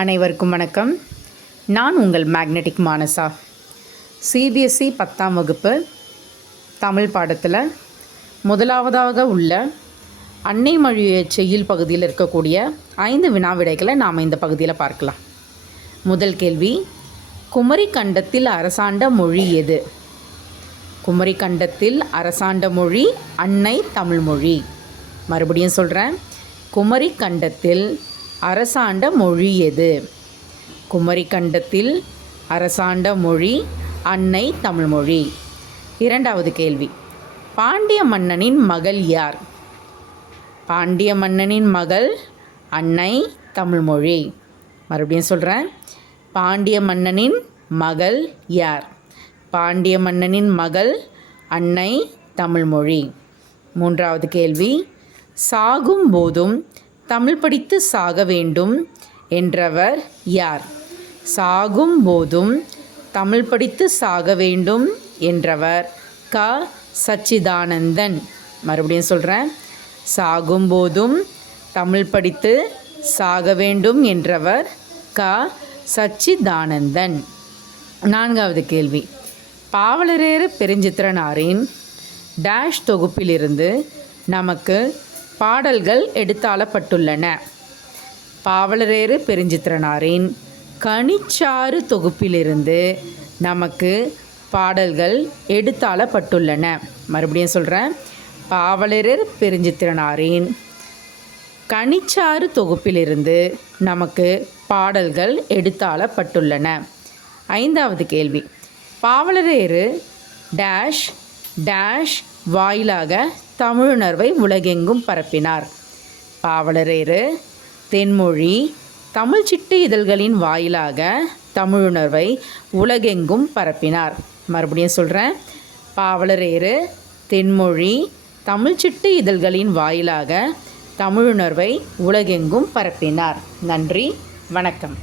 அனைவருக்கும் வணக்கம். நான் உங்கள் மேக்னெட்டிக் மானசா. சிபிஎஸ்சி 10ஆம் வகுப்பு தமிழ் பாடத்தில் முதலாவதாக உள்ள அன்னை மொழி செய்யுள் பகுதியில் இருக்கக்கூடிய 5 வினா விடைகளை நாம் இந்த பகுதியில் பார்க்கலாம். முதல் கேள்வி, குமரி கண்டத்தில் அரசாண்ட மொழி எது? குமரி கண்டத்தில் அரசாண்ட மொழி அன்னை தமிழ்மொழி. மறுபடியும் சொல்கிறேன், குமரி கண்டத்தில் அரசாண்ட மொழி எது? குமரி கண்டத்தில் அரசாண்ட மொழி அன்னை தமிழ்மொழி. இரண்டாவது கேள்வி, பாண்டிய மன்னனின் மகள் யார்? பாண்டிய மன்னனின் மகள் அன்னை தமிழ்மொழி. மறுபடியும் சொல்கிறேன், பாண்டிய மன்னனின் மகள் யார்? பாண்டிய மன்னனின் மகள் அன்னை தமிழ்மொழி. மூன்றாவது கேள்வி, சாகும் போதும் தமிழ் படித்து சாக வேண்டும் என்றவர் யார்? சாகும் போதும் தமிழ் படித்து சாக வேண்டும் என்றவர் க. சச்சிதானந்தன். மறுபடியும் சொல்கிறேன், சாகும் போதும் தமிழ் படித்து சாக வேண்டும் என்றவர் க. சச்சிதானந்தன். நான்காவது கேள்வி, பாவலரேறு பெருஞ்சித்திரனாரின் டேஷ் தொகுப்பிலிருந்து நமக்கு பாடல்கள் எடுத்தாளப்பட்டுள்ளன. பாவலரேறு பெருஞ்சித்திரனாரின் கனிச்சாறு தொகுப்பிலிருந்து நமக்கு பாடல்கள் எடுத்தாளப்பட்டுள்ளன. மறுபடியும் சொல்கிறேன், பாவலரேறு பெருஞ்சித்திரனாரின் கனிச்சாறு தொகுப்பிலிருந்து நமக்கு பாடல்கள் எடுத்தாளப்பட்டுள்ளன. ஐந்தாவது கேள்வி, பாவலரேறு டேஷ் டேஷ் வாயிலாக தமிழுணர்வை உலகெங்கும் பரப்பினார். பாவலரேறு தென்மொழி தமிழ் சிட்டு இதழ்களின் வாயிலாக தமிழுணர்வை உலகெங்கும் பரப்பினார். மறுபடியும் சொல்கிறேன், பாவலரேறு தென்மொழி தமிழ் சிட்டு இதழ்களின் வாயிலாக தமிழுணர்வை உலகெங்கும் பரப்பினார். நன்றி, வணக்கம்.